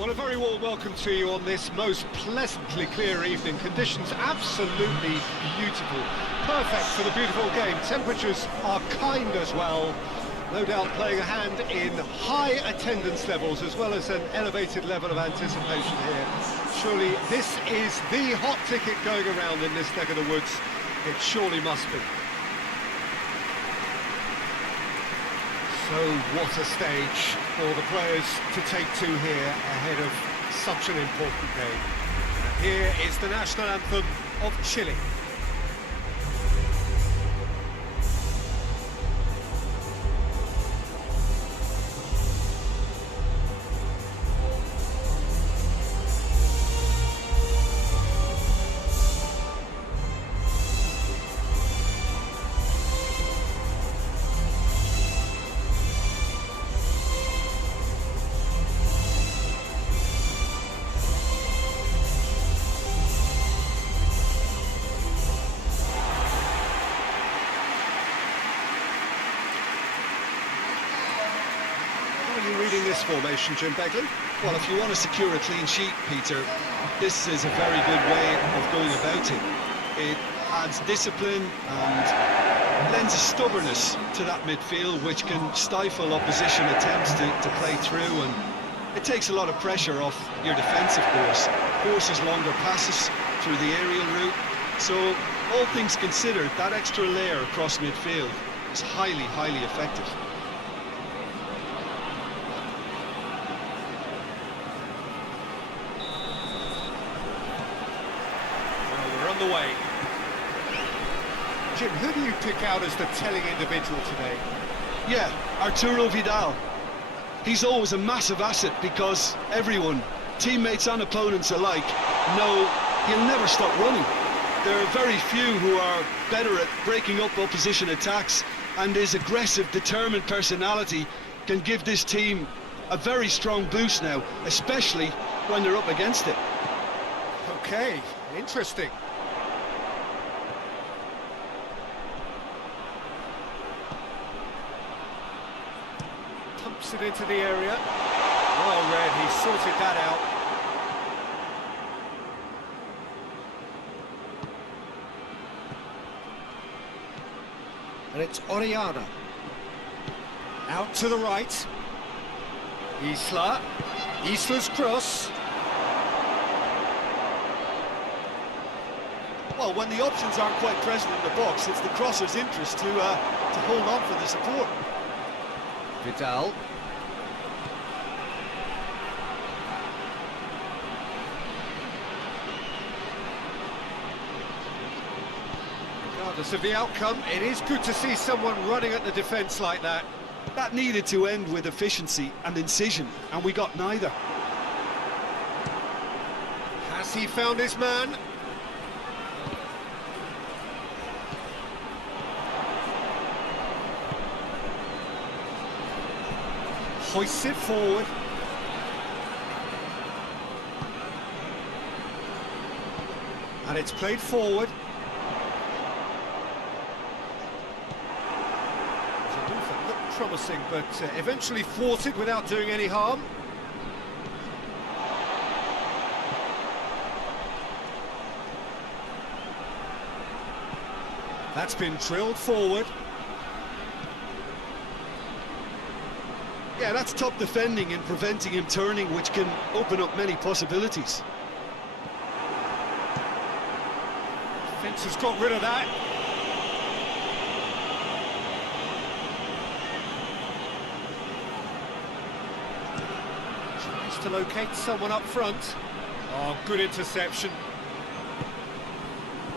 Well, a very warm welcome to you on this most pleasantly clear evening. Conditions absolutely beautiful. Perfect for the beautiful game. Temperatures are kind as well. No doubt playing a hand in high attendance levels as well as an elevated level of anticipation here. Surely this is the hot ticket going around in this neck of the woods. It surely must be. So what a stage for the players to take to here ahead of such an important game. And here is the national anthem of Chile. Reading this formation, Jim Begley? Well, if you want to secure a clean sheet, Peter, this is a very good way of going about it. It adds discipline and lends a stubbornness to that midfield, which can stifle opposition attempts to play through, and it takes a lot of pressure off your defence, of course. Forces longer passes through the aerial route. So, all things considered, that extra layer across midfield is highly, highly effective. The way. Jim, who do you pick out as the telling individual today? Yeah, Arturo Vidal. He's always a massive asset because everyone, teammates and opponents alike, know he'll never stop running. There are very few who are better at breaking up opposition attacks, and his aggressive, determined personality can give this team a very strong boost now, especially when they're up against it. Okay, interesting. Pumps it into the area. Well read, he sorted that out. And it's Oriana. Out to the right. Isla. Isla's cross. Well, when the options aren't quite present in the box, it's the crosser's interest to hold on for the support. Vidal. Regardless of the outcome, it is good to see someone running at the defence like that. That needed to end with efficiency and incision, and we got neither. Has he found his man? Hoists it forward. And it's played forward. It looked promising, but eventually thwarted without doing any harm. That's been drilled forward. Yeah, that's top defending and preventing him turning, which can open up many possibilities. Defence has got rid of that. Tries to locate someone up front. Oh, good interception.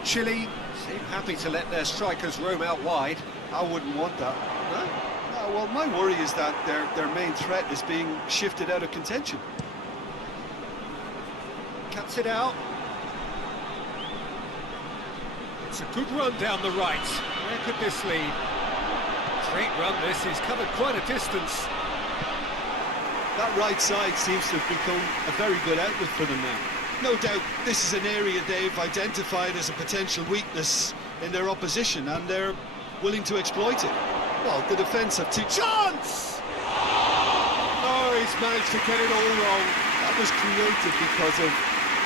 Chile seem happy to let their strikers roam out wide. I wouldn't want that. No? Well, my worry is that their main threat is being shifted out of contention. Cuts it out. It's a good run down the right. Where could this lead? Great run this, he's covered quite a distance. That right side seems to have become a very good outlet for them now. No doubt this is an area they've identified as a potential weakness in their opposition, and they're willing to exploit it. Well, the defence have two... Chance! Oh, he's managed to get it all wrong. That was created because of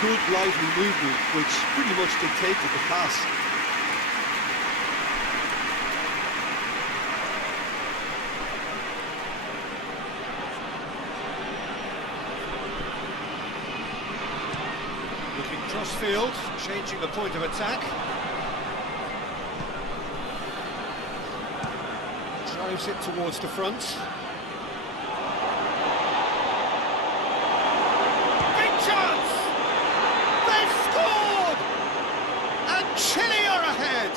good, lively movement, which pretty much dictated the pass. Looking cross-field, changing the point of attack. Drives it towards the front. Big chance! They've scored! And Chile are ahead!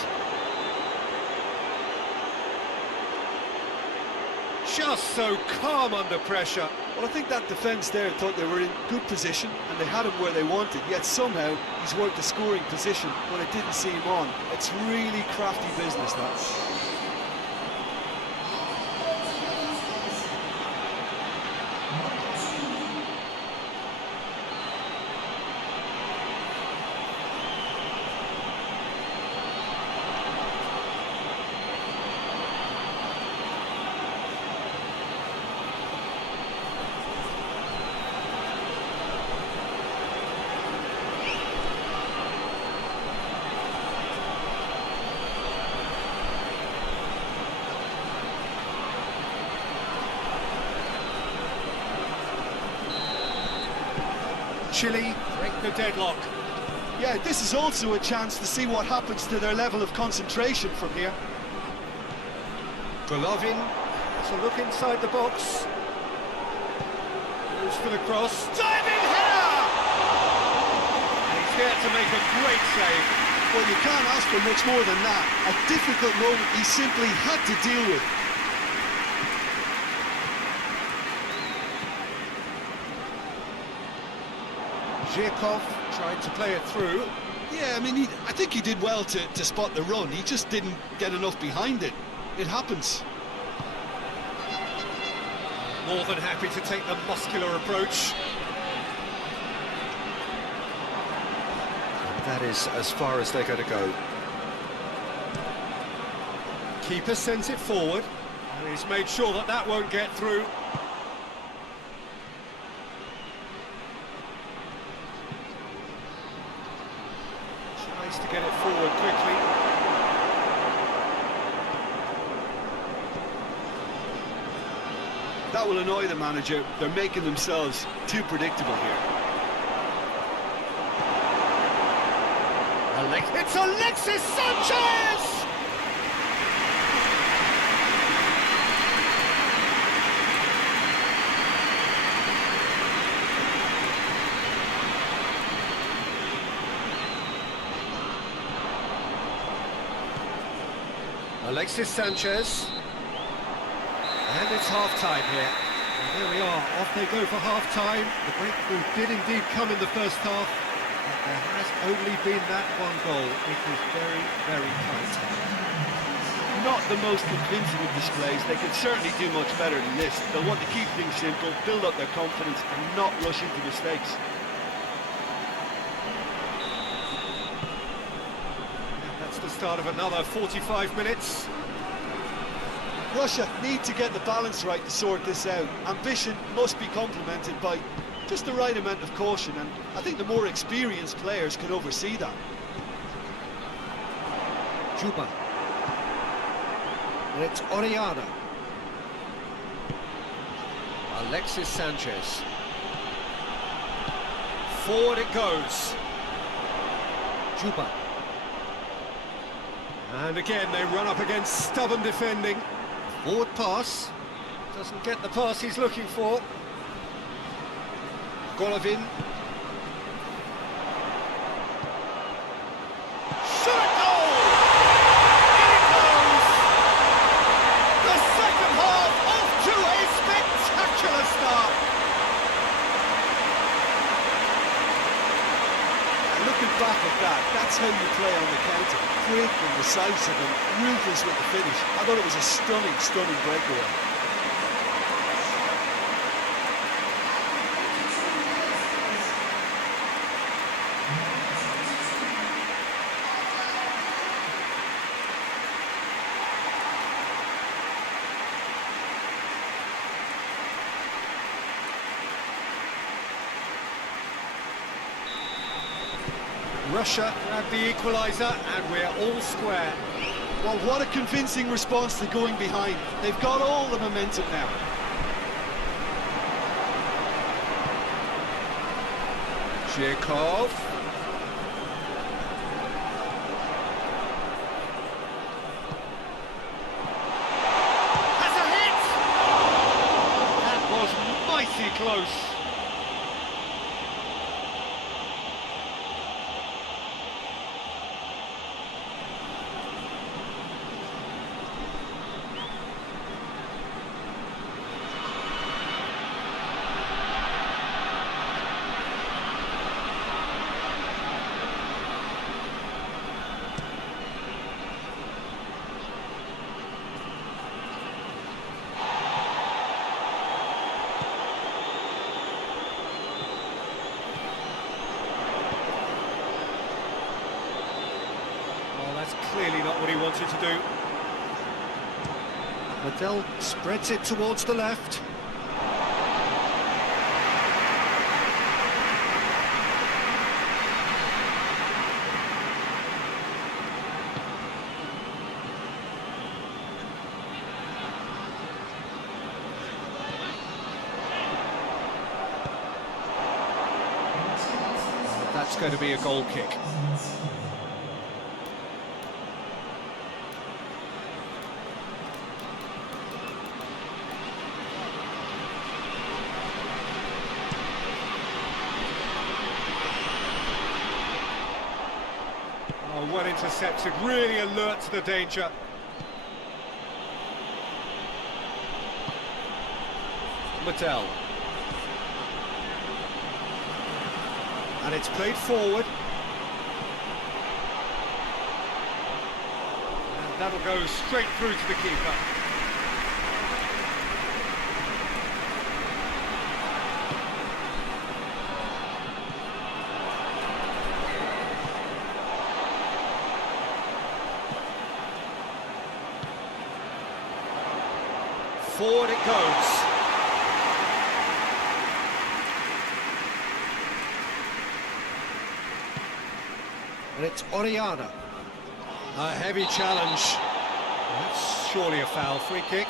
Just so calm under pressure. Well, I think that defence there thought they were in good position and they had him where they wanted, yet somehow he's worked the scoring position when it didn't see him on. It's really crafty business, that. Chile break the deadlock. Yeah, this is also a chance to see what happens to their level of concentration from here. Golovin has a look inside the box. Goes for the cross. Diving header! And he's there to make a great save. Well, you can't ask for much more than that. A difficult moment he simply had to deal with. Zhirkov tried to play it through. Yeah, I mean, I think he did well to spot the run. He just didn't get enough behind it. It happens. More than happy to take the muscular approach. And that is as far as they're going to go. Keeper sends it forward. And he's made sure that that won't get through. To get it forward quickly. That will annoy the manager. They're making themselves too predictable here. It's Alexis Sanchez! Alexis Sanchez. And it's half-time here. And here we are, off they go for half-time. The breakthrough did indeed come in the first half, but there has only been that one goal. It was very, very tight. Not the most convincing of displays. They can certainly do much better than this. They'll want to keep things simple, build up their confidence and not rush into mistakes. That's the start of another 45 minutes. Russia need to get the balance right to sort this out. Ambition must be complemented by just the right amount of caution, and I think the more experienced players can oversee that. Juba. And it's Oriana. Alexis Sanchez. Forward it goes. Juba. And again, they run up against stubborn defending. Forward pass. Doesn't get the pass he's looking for. Golovin. Shot a goal! In it goes! The second half off to a spectacular start. And looking back at that, that's how you play on the counter. Quick and decisive and ruthless with the finish. I thought it was a stunning, stunning breakaway. Russia have the equaliser, and we're all square. Well, what a convincing response to going behind. They've got all the momentum now. Chirkov. Has a hit! That was mighty close. Clearly not what he wanted to do. Liddell spreads it towards the left. That's going to be a goal kick. Well intercepted, really alert to the danger. Liddell. And it's played forward. And that'll go straight through to the keeper. Forward it goes. And it's Oriana. A heavy challenge. That's surely a foul. Free kick.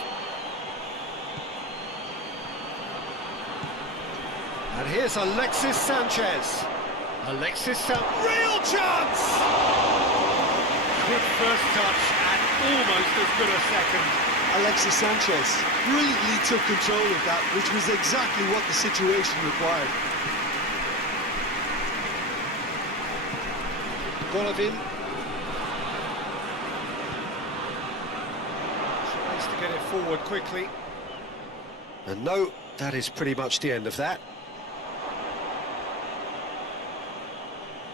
And here's Alexis Sanchez. Real chance! Good first touch and almost as good a second. Alexis Sanchez brilliantly took control of that, which was exactly what the situation required. Golovin tries to get it forward quickly. And no, that is pretty much the end of that.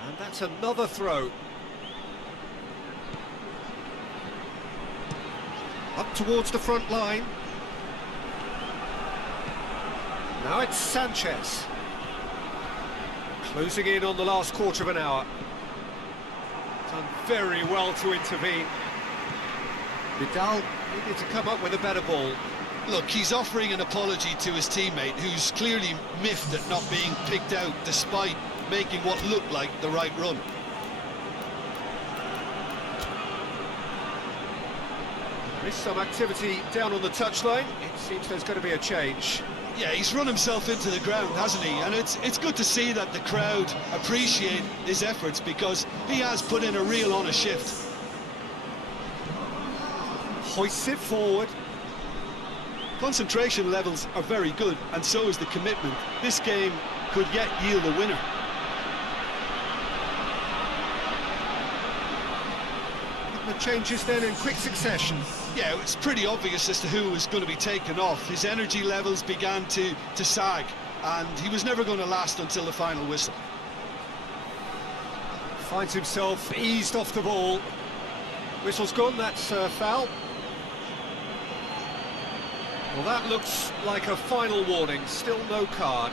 And that's another throw. Up towards the front line. Now it's Sanchez. Closing in on the last quarter of an hour. Done very well to intervene. Vidal needed to come up with a better ball. Look, he's offering an apology to his teammate, who's clearly miffed at not being picked out despite making what looked like the right run. There's some activity down on the touchline. It seems there's going to be a change. Yeah, he's run himself into the ground, hasn't he? And it's good to see that the crowd appreciate his efforts, because he has put in a real honest shift. Hoists it forward. Concentration levels are very good, and so is the commitment. This game could yet yield a winner. The changes then in quick succession. Yeah, it's pretty obvious as to who was going to be taken off. His energy levels began to sag, and he was never going to last until the final whistle. Finds himself eased off the ball. Whistle's gone, that's foul. Well, that looks like a final warning, still no card.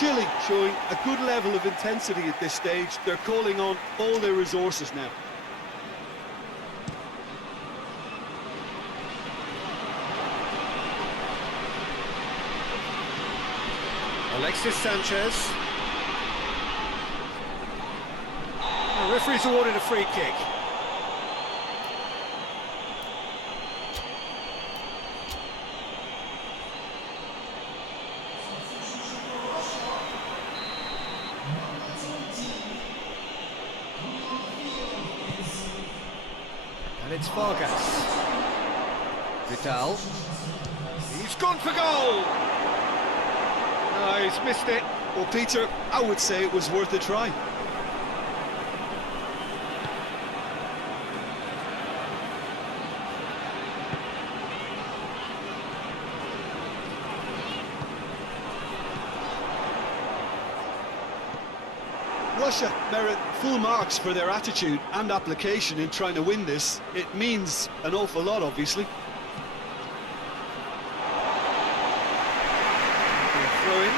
Chile showing a good level of intensity at this stage. They're calling on all their resources now. Alexis Sanchez. The referee's awarded a free kick. And it's Vargas. Vidal. He's gone for goal! No, he's missed it. Well, Peter, I would say it was worth a try. Russia merit full marks for their attitude and application in trying to win this. It means an awful lot, obviously. Throw in.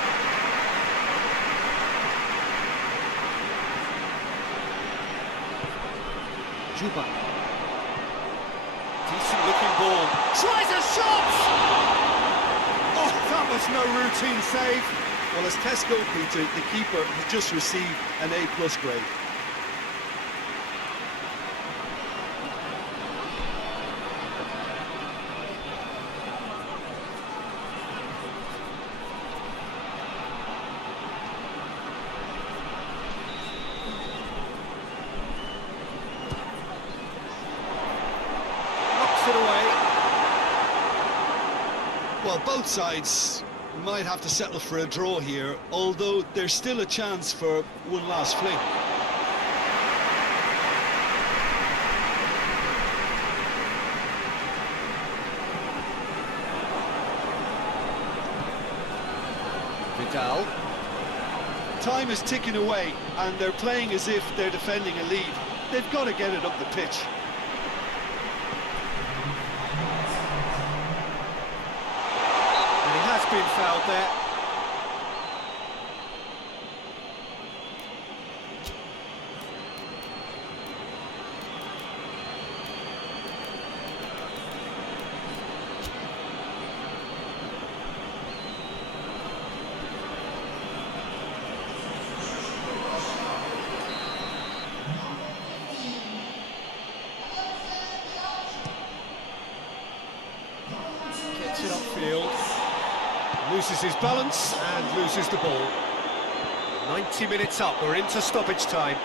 Juba. Decent looking ball. Tries a shot! Oh, that was no routine save. Well, as Tesco, Peter, the keeper has just received an A+ grade. Knocks it away. Well, both sides might have to settle for a draw here, although there's still a chance for one last fling. Vidal. Time is ticking away, and they're playing as if they're defending a lead. They've got to get it up the pitch. And he has been fouled there. Gets it upfield. Loses his balance and loses the ball. 90 minutes up, we're into stoppage time.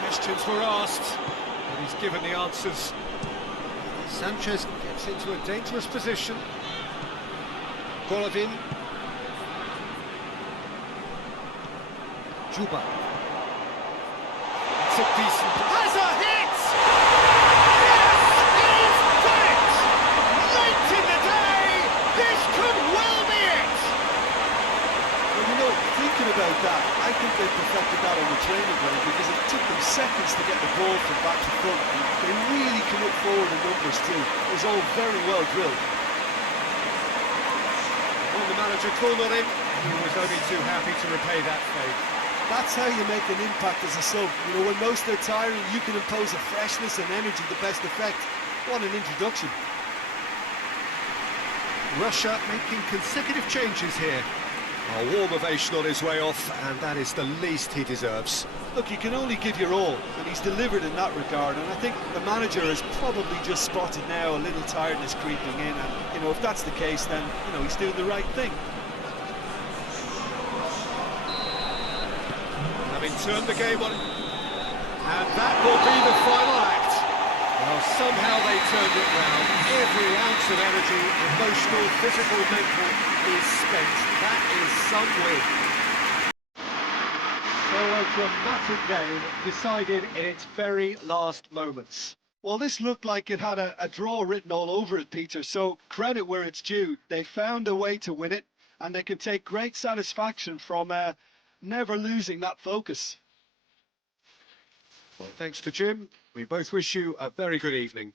Questions were asked, and he's given the answers. Sanchez gets into a dangerous position. Golovin. Juba. It's a decent... Has a hit! Yes! He's done it! Late in the day! This could well be it! Well, you know, thinking about that, I think they perfected that on the training ground because it took them seconds to get the ball from back to front. And they really can look forward in numbers too. It was all very well drilled. When the manager called on him, he was only too happy to repay that favour. That's how you make an impact as a sub. You know, when most are tiring, you can impose a freshness and energy to best effect. What an introduction. Russia making consecutive changes here. A warm ovation on his way off, and that is the least he deserves. Look, you can only give your all, and he's delivered in that regard. And I think the manager has probably just spotted now a little tiredness creeping in. And, you know, if that's the case, then, you know, he's doing the right thing. Having turned the game on, and that will be the final act. Well, somehow they turned it round. Every ounce of energy, emotional, physical, mental, is spent. That is some win. So a dramatic game decided in its very last moments. Well, this looked like it had a draw written all over it, Peter, so credit where it's due. They found a way to win it, and they can take great satisfaction from never losing that focus. Well, thanks to Jim. We both wish you a very good evening.